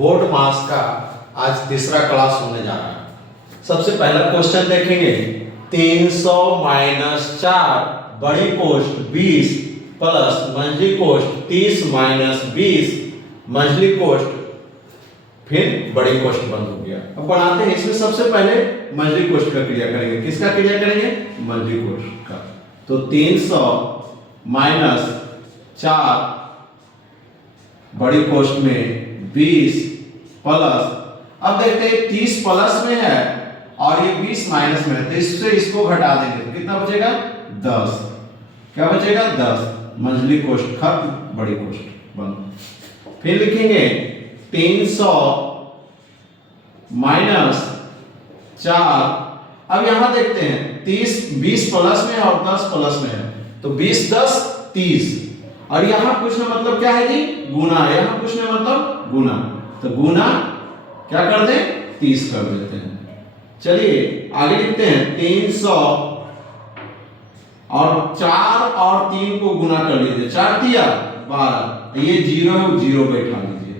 Board मास का आज तीसरा क्लास होने जा रहा है। सबसे पहला क्वेश्चन देखेंगे 300 माइनस 4 बड़ी कोष्ठ 20 प्लस मंझली कोष्ठ 30 माइनस 20 मंझली कोष्ठ फिर बड़ी कोष्ठ बंद हो गया। अब बनाते हैं, इसमें सबसे पहले मंझली कोष्ठ का क्रिया करेंगे। किसका क्रिया करेंगे? मंझली कोष्ठ का। तो 300 माइनस 4 बड़ी कोष्ठ में 20 प्लस, अब देखते हैं 30 प्लस में है और ये 20 माइनस में है, तो इससे इसको घटा देंगे तो कितना बचेगा? 10। क्या बचेगा? 10। मंझली कोष्ठ खत्म, बड़ी कोष्ठ बंद। फिर लिखेंगे 300 माइनस 4। अब यहां देखते हैं 20 प्लस में है और 10 प्लस में है, तो 20 10 30, और यहां पूछना मतलब क्या है जी? गुना। यहां पूछना मतलब गुना, तो गुना क्या कर दे? 30 कर देते हैं। चलिए आगे लिखते हैं 300 और 4 और 3 को गुना कर लीजिए। 4 दिया 12, ये 0 है, 0 बैठा लीजिए,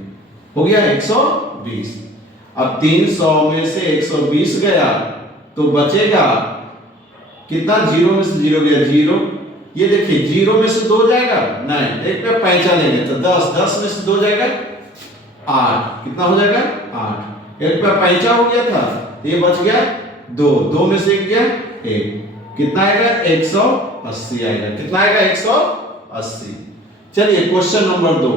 हो गया 120। अब 300 में से 120 गया तो बचेगा कितना? 0 में से 0 गया 0। ये देखिए 0 में से 2 जाएगा नहीं, एक पे पैंचा लेंगे तो 10, 10 में से 2 जाएगा 8, कितना हो जाएगा? 8। एक पे पैंचा हो गया था, ये बच गया 2, 2 में से 1 गया 1, कितना आएगा? 180 आएगा। कितना आएगा? 180। चलिए क्वेश्चन नंबर 2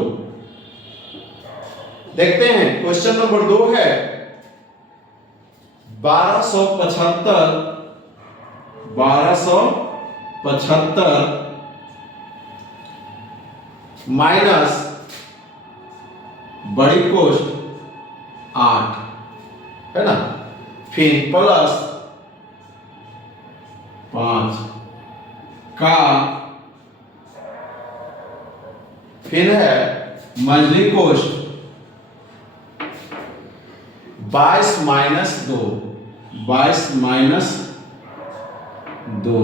देखते हैं। क्वेश्चन नंबर 2 है 1275 माइनस बड़ी कोष्ठ 8 है ना, फिर प्लस 5 का, फिर है मंझली कोष्ठ 22 माइनस 2, 22 माइनस 2,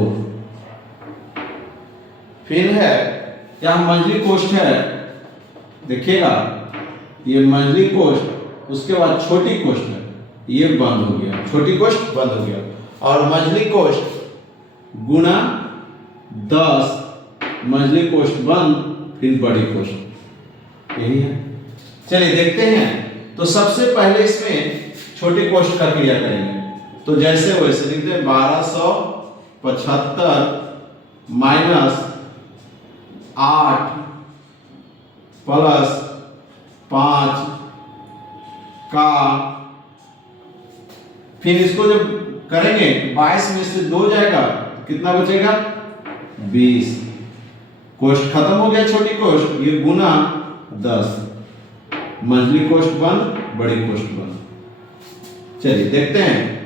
फिर है यहां मंझली कोष्ठ है, देखिएगा ये मंझली कोष्ठ, उसके बाद छोटी कोष्ठ है, ये बंद हो गया, छोटी कोष्ठ बंद हो गया, और मंझली कोष्ठ गुना 10 मंझली कोष्ठ बंद, फिर बड़ी कोष्ठ, यही है। चलिए देखते हैं। तो सबसे पहले इसमें छोटी कोष्ठ का क्रिया करेंगे, तो जैसे वैसे लिखते हैं 1275 माइनस 8 प्लस 5 का, फिर इसको जब करेंगे 22 में से 2 जाएगा तो कितना बचेगा? 20। कोष्ठ खत्म हो गया, छोटी कोष्ठ, ये गुना 10, मंझली कोष्ठ बंद, बड़ी कोष्ठ बंद। चलिए देखते हैं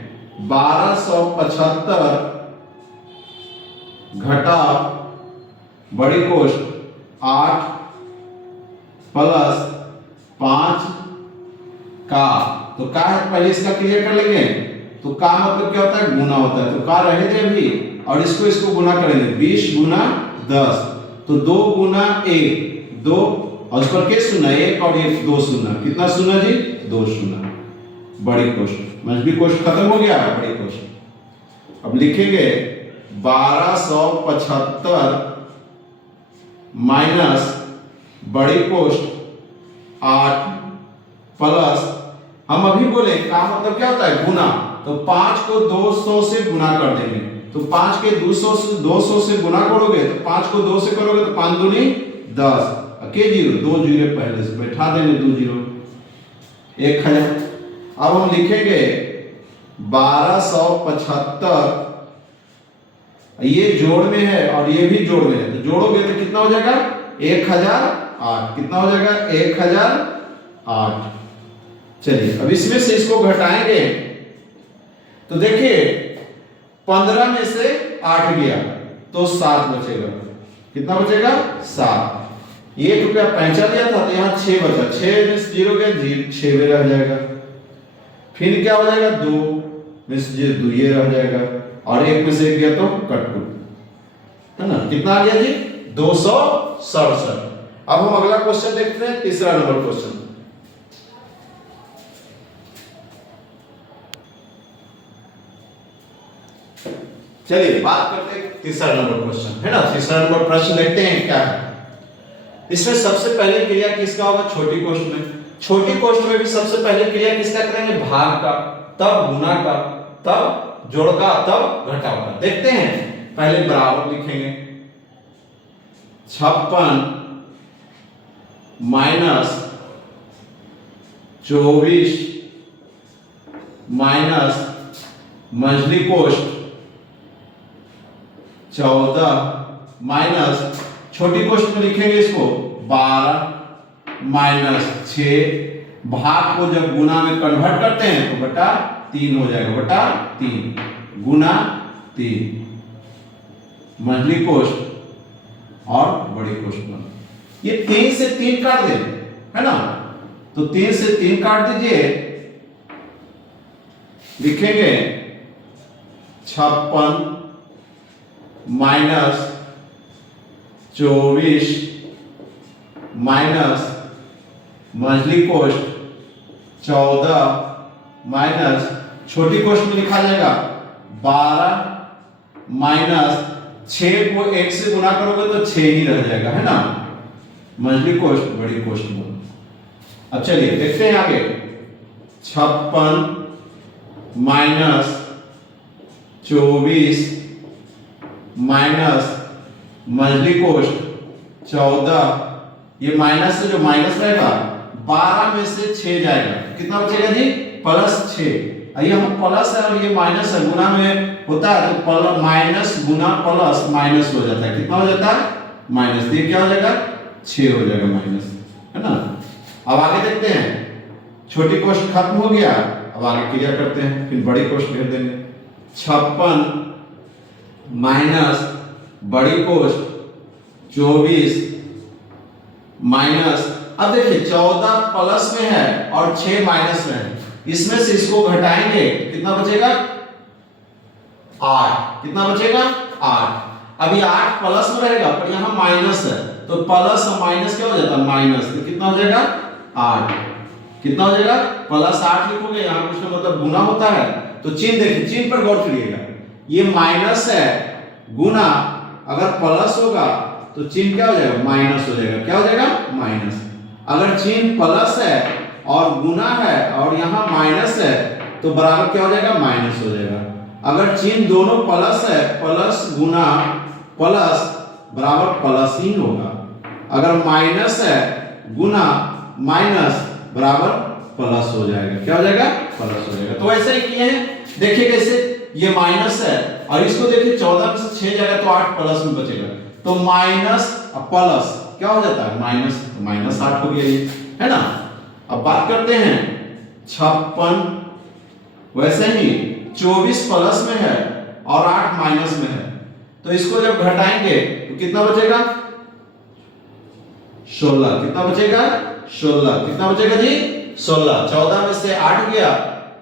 1275 घटा बड़ी कोष्ठ 8 प्लस 5 का, तो का है पहले इसका क्लियर कर लेंगे। तो का मतलब क्या होता है? गुना होता है, तो का रहे थे अभी, और इसको गुना करेंगे 20 गुना 10, तो 2 गुना 1 2, और उस पर क्या शून्य? 1 और 1 2 शून्य, कितना शून्य जी? 2 शून्य। बड़ी कोष्ठ, मंझली कोष्ठ खत्म हो गया, बड़ी कोष्ठ। अब लिखेंगे 1275 माइनस बड़ी कोष्ठ 8 प्लस, हम अभी बोले का मतलब क्या होता है? गुना, तो 5 को 200 से गुना कर देंगे, तो 5 के 200 से गुना करोगे तो 5 को 2 से करोगे तो 5 दूनी 10, के 0 2 जीरो पहले से बैठा देंगे, 2 जीरो 1000। अब हम लिखेंगे 1275, ये जोड़ में है और ये भी जोड़ में है, तो जोड़ोगे तो कितना हो जाएगा? 1008। कितना हो जाएगा? 1008। चलिए अब इसमें से इसको घटाएंगे, तो देखिए 15 में से 8 गया तो 7 बचेगा। कितना बचेगा? 7। 1 रुपया पैंचा दिया था तो यहाँ 6 बचा, 6 में से 0 गया 6 में रह जाएगा, फिर क्या हो जाएगा? 2 में से 2 ये रह जाएगा, और 1 में से 1 गया तो कट, है ना। कितना आ गया जी? 267। अब हम अगला क्वेश्चन देखते हैं, तीसरा नंबर क्वेश्चन। चलिए बात करते हैं तीसरा नंबर क्वेश्चन, है ना। तीसरा नंबर प्रश्न देखते हैं क्या है। इसमें सबसे पहले क्रिया किसका होगा, छोटी कोष्ठ में। छोटी कोष्ठ में भी सबसे पहले क्रिया किसका करेंगे, भाग का, तब गुना का, तब जोड़ का, तब घटाव का। देखते हैं, पहले बराबर लिखेंगे 56 माइनस 24 माइनस मंझली कोष्ठ 14 माइनस छोटी कोष्ठ में लिखेंगे इसको 12 माइनस 6, भाग को जब गुना में कन्वर्ट करते हैं तो बटा 3 हो जाएगा, बटा 3 गुना 3 मंझली कोष्ठ और बड़ी कोष्ठ में। ये 3 से 3 काट दे, है ना, तो 3 से 3 काट दीजिए, लिखेंगे 56 माइनस 24 माइनस मंझली कोष्ठ 14 माइनस छोटी कोष्ठ में लिखा जाएगा 12 माइनस 6 को 1 से गुना करोगे तो 6 ही रह जाएगा, है ना, मंझली कोष्ठ बड़ी कोष्ठ में। अब चलिए देखते हैं आगे, 56 माइनस 24 माइनस मंझली कोष्ठ 14, ये माइनस से जो माइनस रहेगा 12 में से 6 जाएगा, कितना बचेगा जी, प्लस 6। ये हम प्लस है और ये माइनस है, गुना में होता है तो माइनस गुना प्लस माइनस हो जाता है, कितना हो जाता है, माइनस। ये क्या हो जाएगा, 6 हो जाएगा माइनस, है ना। अब आगे देखते हैं, छोटी कोष्ठ खत्म हो गया, अब आगे क्रिया करते हैं, फिर बड़ी कोष्ठ भेज देंगे। 56 माइनस बड़ी कोष्ठ 24 माइनस, अब देखिए 14 प्लस में है और 6 माइनस में है, इसमें से इसको घटाएंगे कितना बचेगा, 8, कितना बचेगा, 8। अब ये 8 प्लस में रहेगा पर यहाँ माइनस है, तो प्लस और माइनस क्या हो जाता है, माइनस, तो कितना हो जाएगा, 8, कितना हो जाएगा, प्लस 8 लिखोगे, यहाँ कुछ मतलब गुना होता है, तो चिन्ह देखिए, चिन्ह पर गौर करिएगा, ये माइनस है, गुना अगर प्लस होगा तो चिन्ह क्या हो जाएगा, माइनस हो जाएगा, क्या हो जाएगा, माइनस। अगर चिन्ह प्लस है और गुना है और यहाँ माइनस है तो बराबर क्या हो जाएगा, माइनस हो जाएगा। अगर चिन्ह दोनों प्लस है, प्लस गुना प्लस बराबर प्लस ही होगा, अगर माइनस है गुना माइनस बराबर प्लस हो जाएगा, क्या हो जाएगा, प्लस हो जाएगा। तो ऐसे ही किए हैं, देखिए कैसे, ये माइनस है और इसको देखिए 14 में से 6 जाएगा तो 8 प्लस में बचेगा, तो माइनस प्लस क्या हो जाता है, माइनस, माइनस 8 हो गया ये, है ना। अब बात करते हैं 56, वैसे ही 24 प्लस में है और 8 माइनस में है, तो इसको जब घटाएंगे तो कितना बचेगा, 16, कितना बचेगा, 16, कितना बचेगा जी, 16। 14 में से 8 गया,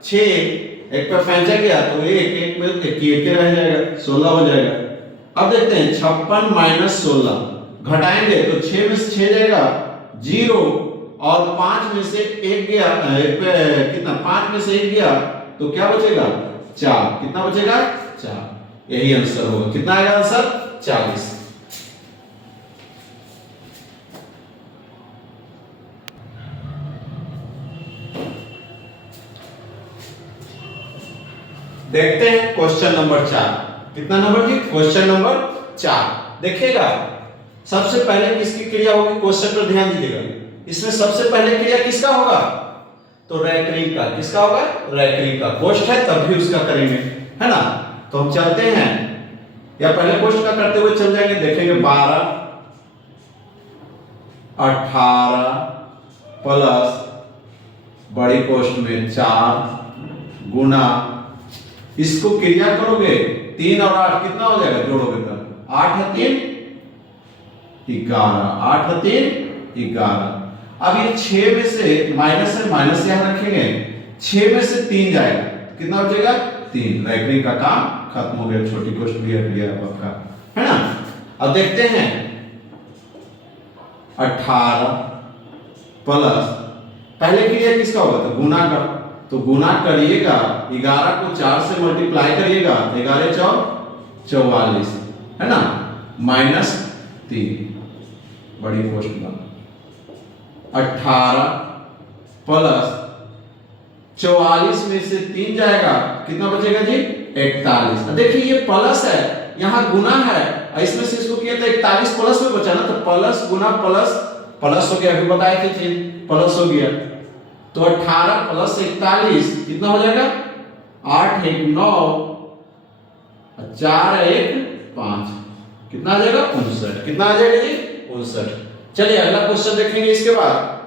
6 एक पे 5 गया तो 1 में 1 रह जाएगा, 16 हो जाएगा। अब देखते हैं 56 माइनस 16 घटाएंगे तो 6 में से 6 जाएगा 0 और 5 में से 1 गया, एक पे कितना, 5 में से 1 गया तो क्या बचेगा, 4, कितना बचेगा, 4। यही आंसर होगा, कितना आएगा आंसर, 40। देखते हैं क्वेश्चन नंबर 4, कितना नंबर जी, क्वेश्चन नंबर 4। देखिएगा सबसे पहले किसकी क्रिया होगी, क्वेश्चन पर ध्यान दीजिएगा, इसमें सबसे पहले क्रिया किसका होगा, तो रैखिक का, किसका होगा, रैखिक का, कोष्ठ है तब भी उसका करेंगे, है ना। तो हम चलते हैं, या पहले कोष्ठ का करते हुए चल जाएंगे, देखेंगे 12 18 प्लस बड़ी कोष्ठ में 4 गुना, इसको क्रिया करोगे 3 और 8 कितना हो जाएगा, जोड़ोगे तब 8 है 3 11, 8 है 3 11। अब ये 6 में से माइनस है, माइनस यहां रखेंगे, 6 में से 3 जाएगा, कितना बचेगा, 3। रैखिक का काम खत्म हो गया, छोटी कोष्ठ भी हट गया आपका, है ना। अब देखते हैं 18 प्लस, पहले क्रिया किसका होगा, तो गुना का, तो गुना करिएगा 11 को 4 से मल्टीप्लाई करिएगा, 11 4 44 है ना, -3 बड़ी कोष्ठ बन 18 प्लस 44 में से 3 जाएगा, कितना बचेगा जी 41। देखिए ये प्लस है, यहाँ गुना है, इसमें से इसको किया तो 41 प्लस में बचा ना, तो प्लस गुना प्लस प्लस हो गया, अभी बताए थे चीज प्लस हो गया। तो 18 प्लस 41 कितना हो जाएगा, 8 1 9 4 1 5, कितना आ जाएगा 59। कितना आ जाएगा जी 59। चलिए अगला क्वेश्चन देखेंगे इसके बाद।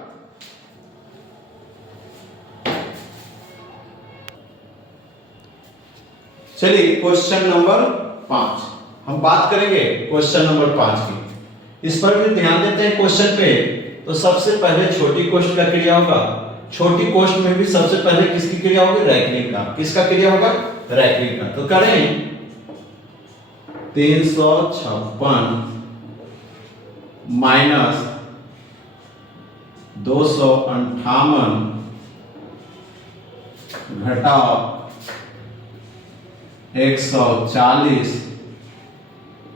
चलिए क्वेश्चन नंबर 5 हम बात करेंगे, क्वेश्चन नंबर 5 की। इस पर भी ध्यान देते हैं क्वेश्चन पे। तो सबसे पहले छोटी कोष्ठ का क्रिया होगा, छोटी कोष्ठ में भी सबसे पहले किसकी क्रिया होगी, रैखिक का। किसका क्रिया होगा, रैखिक का। तो करें 356 माइनस 258 घटाओ 140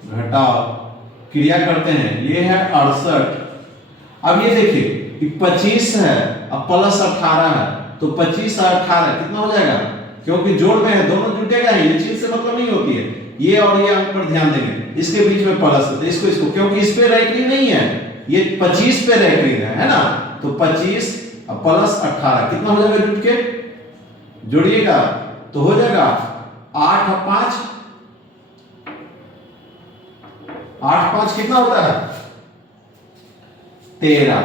घटाओ, क्रिया करते हैं, ये है 68। अब ये देखिए 25 है, अब प्लस 18 है, तो 25 और 18 कितना हो जाएगा, क्योंकि जोड़ में है दोनों जुटेगा ही, ये चीज से मतलब नहीं होती है। ये और ये अंक पर ध्यान देंगे, इसके बीच में प्लस है, तो इसको क्योंकि इस पे रैखिक नहीं है, ये 25 पे रैखिक है ना, तो 25 और प्लस 18 कितना हो जाएगा जुट के, जोड़िएगा तो हो जाएगा 8 और 5, 8 5 कितना होता है 13,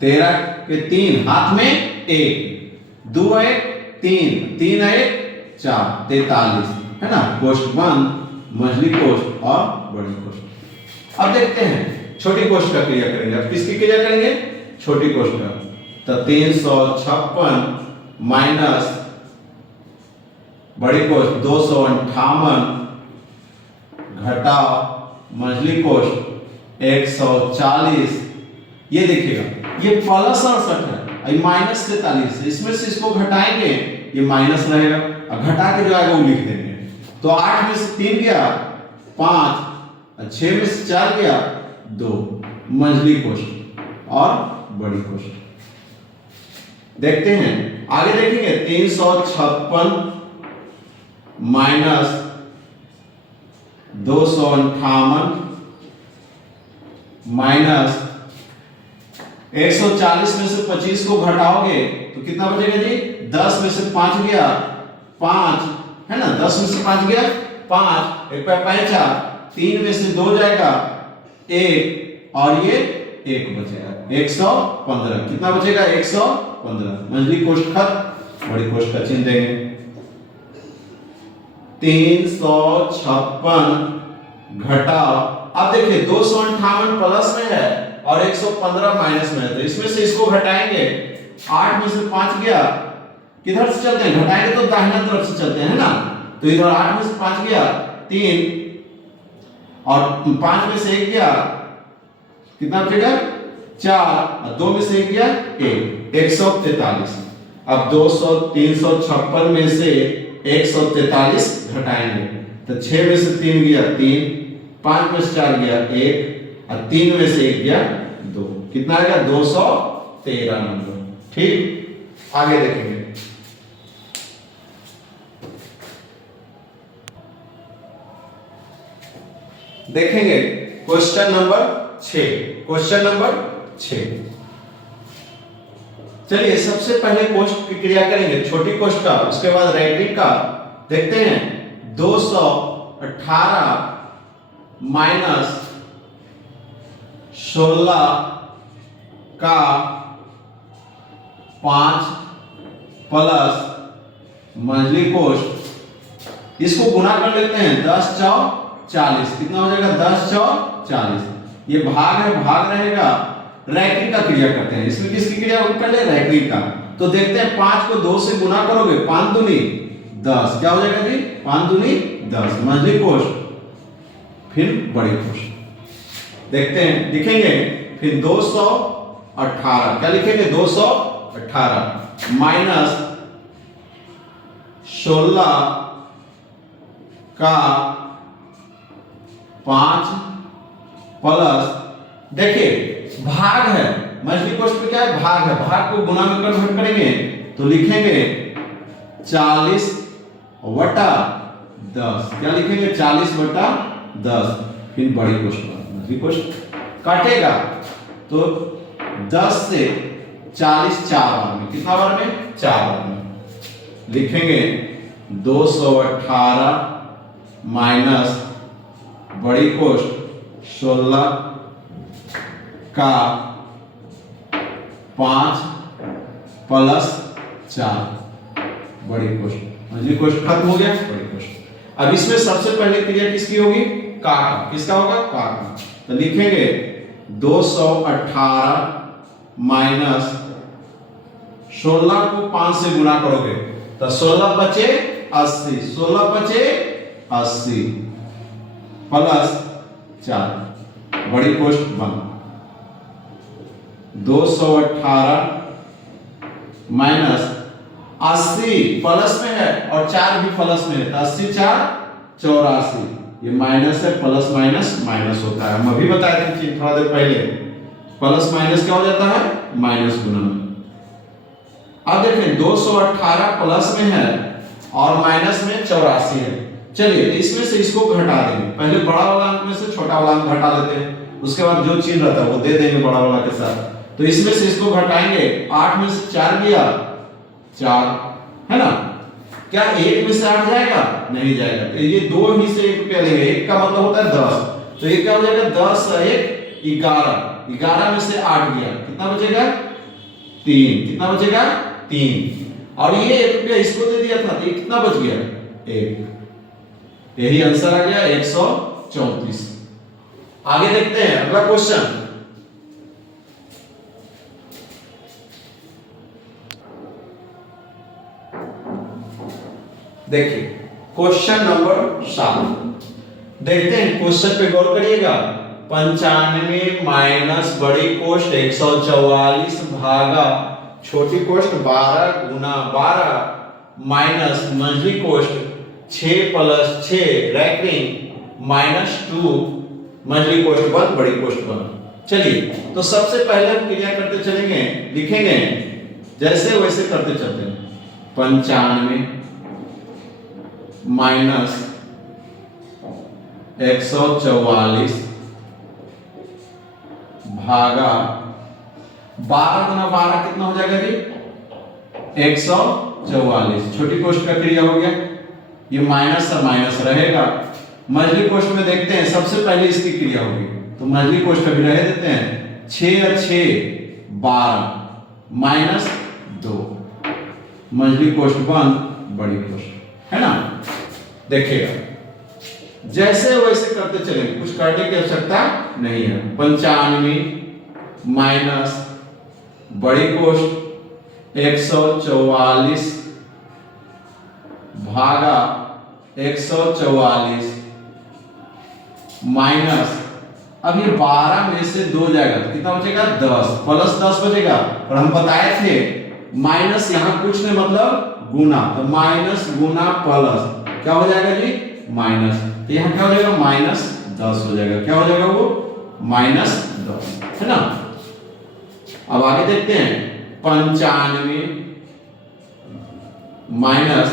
13 के 3 हाथ में 1, 2 1 3, 3 1 4, 43 है ना। कोष्ठ बंद, मझली कोष्ठ और बड़ी कोष्ठ। अब देखते हैं छोटी कोष्ठ का क्रिया करेंगे। अब किसकी क्रिया करेंगे, छोटी कोष्ठ का। तो 356 माइनस बड़ी कोष्ठ 258 घटाओ मझली कोष्ठ 140। ये देखिएगा ये प्लस 68 है, ये माइनस 43, इसमें से इसको घटाएंगे ये माइनस रहेगा, और घटा के जो आएगा वो लिख देंगे। तो 8 में से 3 गया 5, 6 में से 4 गया 2, मझली कोष्ठ और बड़ी कोष्ठ। देखते हैं आगे, देखेंगे 356 माइनस 258 माइनस 140 में से 25 को घटाओगे तो कितना बचेगा जी, 10 में से 5 गया 5 है ना, 10 में से 5 गया 5, 1 5 3 में से 2 जाएगा 1 और ये 1 बचेगा 115। कितना बचेगा 115। मझली कोष्ठ खत्म, बड़ी कोष्ठ का चिन्ह देंगे। 356 घटाओ, अब देखिए 258 प्लस में है और 115 माइनस में है, तो इसमें से इसको घटाएंगे। 8 में से 5 गया, किधर से चलते हैं, घटाएंगे तो दाहिना तरफ से चलते हैं ना, तो इधर 8 में से 5 गया 3 और 5 में से 1 गया, कितना बचेगा 4 और 2 में से 1 गया 1, 143। अब 356 में से 143 घटाएंगे तो 6 में से 3 गया 3, 5 में से 4 गया 1 और 3 में से 1 गया 2, कितना आएगा 213 नंबर। ठीक, आगे देखेंगे। देखेंगे क्वेश्चन नंबर 6। क्वेश्चन नंबर 6, चलिए सबसे पहले कोष्ठ की क्रिया करेंगे, छोटी कोष्ठ का, उसके बाद रैखिक का। देखते हैं 218 माइनस 16 का 5 प्लस मझली कोष्ठ, इसको गुना कर लेते हैं 10 चौक 40, कितना हो जाएगा 10 चौक 40। ये भाग है, भाग रहेगा, रैखिक का क्रिया करते हैं। इसमें किसकी क्रिया होगी, पहले रैखिक का। तो देखते हैं 5 को 2 से गुना करोगे 5 दूनी 10, क्या हो जाएगा जी 5 दूनी 10, मझली कोष्ठ फिर बड़ी कोष्ठ। देखते हैं, लिखेंगे फिर 218, क्या लिखेंगे 218 माइनस 16 का 5 प्लस, देखिए भाग है, मछली कोष्ठ में क्या है, भाग है, भाग को गुना में कन्वर्ट करेंगे तो लिखेंगे 40 बटा 10। क्या लिखेंगे, 40 बटा 10। फिर बड़ी कोष्ठ, मछली कोष्ठ काटेगा तो 10 से 40 4 बार में, कितना बार में, 4 बार में लिखेंगे 218 माइनस बड़ी कोष्ठ 16 का 5 प्लस 4 बड़ी कोष्ठ, मछली कोष्ठ खत्म हो गया, बड़ी कोष्ठ। अब इसमें सबसे पहले क्रिया किसकी होगी, का, किसका होगा, का। तो लिखेंगे 218 माइनस 16 को 5 से गुणा करोगे तो 16 बचे 80, 16 बचे 80 प्लस 4 बड़ी कोष्ठ बंद। 218 माइनस 80 प्लस में है और 4 भी प्लस में है तो 80 4 84, ये माइनस है, प्लस माइनस माइनस होता है। हम अभी बताए थे थोड़ा देर पहले, प्लस माइनस क्या हो जाता है, माइनस गुना में। अब देखें 218 प्लस में है और माइनस में 84 है। चलिए इसमें से इसको घटा देंगे, पहले बड़ा वाला अंक में से छोटा वाला अंक घटा लेते हैं, उसके बाद जो चिन्ह रहता है वो दे देंगे बड़ा वाला के साथ। तो इसमें से इसको घटाएंगे, 8 में से 4 गया 4, है ना। क्या 1 में से 8 जाएगा, नहीं जाएगा, तो ये 2 ही से 1 रुपया लेंगे, 1 का मतलब होता है 10, तो ये क्या हो जाएगा 10 1 11, 11 में से 8 गया, कितना बचेगा 3, कितना बचेगा 3, और ये 1 रुपया इसको दे दिया था तो ये कितना बच गया 1, यही आंसर आ गया 134। आगे देखते हैं अगला क्वेश्चन। देखिए क्वेश्चन नंबर 7, देखते हैं क्वेश्चन पे गौर करिएगा। 95 माइनस बड़ी कोष्ठ 144 भागा छोटी कोष्ठ 12 गुना 12 माइनस मंझली कोष्ठ 6 प्लस 6 रैंकिंग माइनस 2 मंझली कोष्ठ 1 बड़ी कोष्ठ 1। चलिए तो सबसे पहले हम क्रिया करते चलेंगे, लिखेंगे जैसे वैसे करते चलते हैं। 95 माइनस 144 भागा 12 गुना 12 कितना हो जाएगा जी 144। छोटी कोष्ठ का क्रिया हो गया, ये माइनस और माइनस रहेगा। मंझली कोष्ठ में देखते हैं, सबसे पहले इसकी क्रिया होगी तो मंझली कोष्ठ अभी रह देते हैं। 6 और 6 12 माइनस 2 मंझली कोष्ठ 1 बड़ी कोष्ठ, है ना। देखिएगा जैसे वैसे करते चलेंगे, कुछ करने की आवश्यकता नहीं है। 95 माइनस बड़ी कोष्ठ 144 भागा 144 माइनस, अब ये 12 में से 2 जाएगा तो कितना बचेगा 10 प्लस 10 बचेगा। और हम बताए थे माइनस यहां कुछ नहीं मतलब गुना, तो माइनस गुना प्लस क्या हो जाएगा जी माइनस, तो यहां क्या हो जाएगा माइनस 10 हो जाएगा। क्या हो जाएगा वो माइनस 10, है ना। अब आगे देखते हैं 95 माइनस,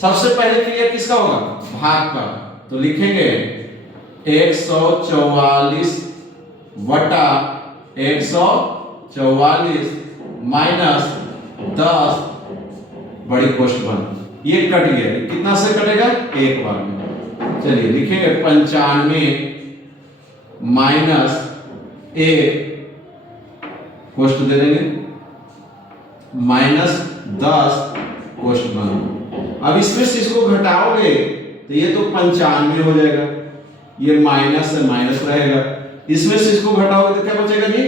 सबसे पहले क्रिया किसका होगा भाग का, तो लिखेंगे 144 बटा 144 माइनस 10 बड़ी कोष्ठ 1। ये कट गया, कितना से कटेगा 1 बार में। चलिए लिखेंगे 95 माइनस 1 कोष्ठ दे देंगे माइनस 10 कोष्ठ 1। अब इसमें से इसको घटाओगे तो ये तो 95 हो जाएगा, ये माइनस से माइनस रहेगा। इसमें से इसको घटाओगे तो क्या बचेगा जी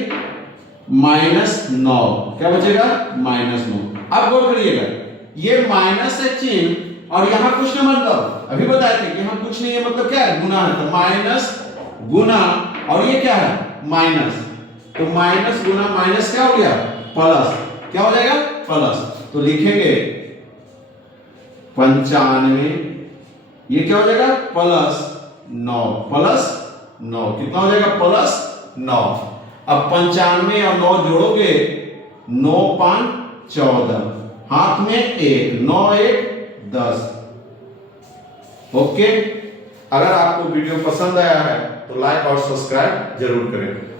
माइनस 9, क्या बचेगा माइनस 9। अब गौर करिएगा ये माइनस है चिन्ह और यहां कुछ नहीं, मतलब अभी बताए थे कि यहां कुछ नहीं है, मतलब क्या है गुना है, तो माइनस गुना और ये क्या है माइनस, तो माइनस गुना माइनस क्या हो गया प्लस, क्या हो जाएगा प्लस। तो लिखेंगे 95 ये क्या हो जाएगा प्लस 9 प्लस 9, कितना हो जाएगा प्लस 9। अब 95 और 9 जोड़ोगे 9 5 14, हाथ में 1, 9 1 10। ओके, अगर आपको वीडियो पसंद आया है तो लाइक और सब्सक्राइब जरूर करें।